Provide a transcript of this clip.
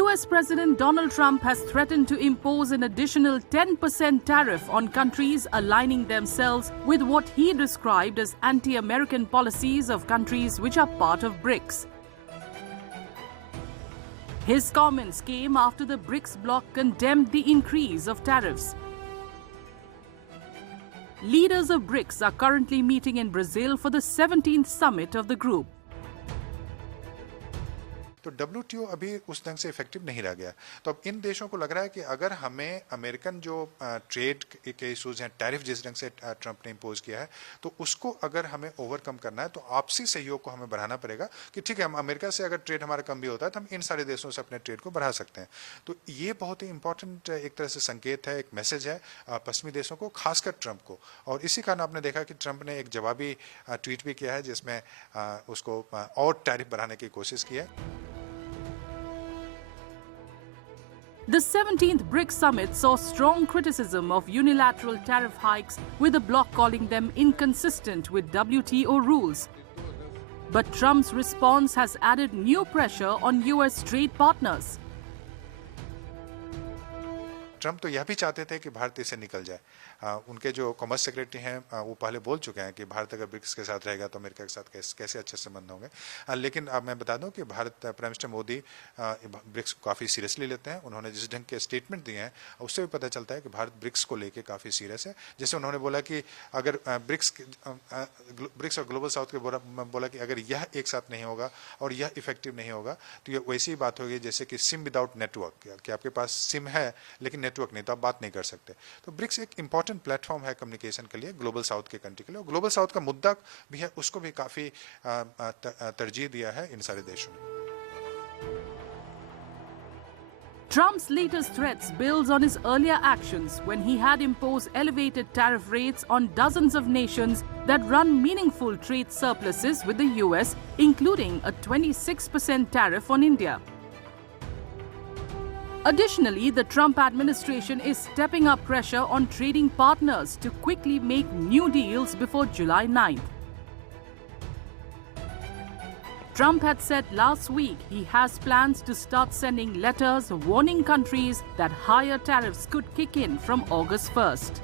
US President Donald Trump has threatened to impose an additional 10% tariff on countries aligning themselves with what he described as anti-American policies of countries which are part of BRICS. His comments came after the BRICS bloc condemned the increase of tariffs. Leaders of BRICS are currently meeting in Brazil for the 17th summit of the group. तो WTO अभी उस ढंग से इफेक्टिव नहीं रह गया। तो अब इन देशों को लग रहा है कि अगर हमें अमेरिकन जो ट्रेड के इशूज हैं, टैरिफ जिस ढंग से ट्रंप ने इम्पोज किया है, तो उसको अगर हमें ओवरकम करना है तो आपसी सहयोग को हमें बढ़ाना पड़ेगा कि ठीक है, हम अमेरिका से अगर ट्रेड हमारा कम भी होता है तो हम इन सारे देशों से अपने ट्रेड को बढ़ा सकते हैं। तो ये बहुत ही इंपॉर्टेंट एक तरह से संकेत है, एक मैसेज है पश्चिमी देशों को, खासकर ट्रंप को। और इसी कारण आपने देखा कि ट्रंप ने एक जवाबी ट्वीट भी किया है जिसमें उसको और टैरिफ बढ़ाने की कोशिश की है। The 17th BRICS summit saw strong criticism of unilateral tariff hikes, with the bloc calling them inconsistent with WTO rules. But Trump's response has added new pressure on US trade partners. Trump तो यह भी चाहते थे कि भारत इससे निकल जाए। उनके जो कॉमर्स सेक्रेटरी हैं वो पहले बोल चुके हैं कि भारत अगर ब्रिक्स के साथ रहेगा तो अमेरिका के साथ कैसे अच्छे संबंध होंगे। लेकिन अब मैं बता दूं कि Bharat prime minister Modi BRICS को काफ़ी सीरियसली लेते हैं। उन्होंने जिस ढंग के स्टेटमेंट दिए हैं उससे भी पता चलता है कि भारत ब्रिक्स को लेकर काफ़ी सीरियस है। जैसे उन्होंने बोला कि अगर ब्रिक्स और ग्लोबल साउथ के बोला कि अगर यह एक साथ नहीं होगा और यह इफेक्टिव नहीं होगा तो ये वैसी ही बात होगी जैसे कि सिम विदाउट नेटवर्क, कि आपके पास सिम है लेकिन नेटवर्क नहीं तो आप बात नहीं कर सकते। तो ब्रिक्स एक इंपॉर्टेंट प्लेटफॉर्म है कम्युनिकेशन के लिए ग्लोबल साउथ के कंट्री के लिए। ग्लोबल साउथ का मुद्दा भी है, उसको भी काफी तरजीह दिया है इन सारे देशों ने। Trump's latest threats builds on his earlier actions when he had imposed elevated tariff rates on dozens of nations that run meaningful trade surpluses with the US, including a 26% tariff on India. Additionally, the Trump administration is stepping up pressure on trading partners to quickly make new deals before July 9th. Trump had said last week he has plans to start sending letters warning countries that higher tariffs could kick in from August 1st.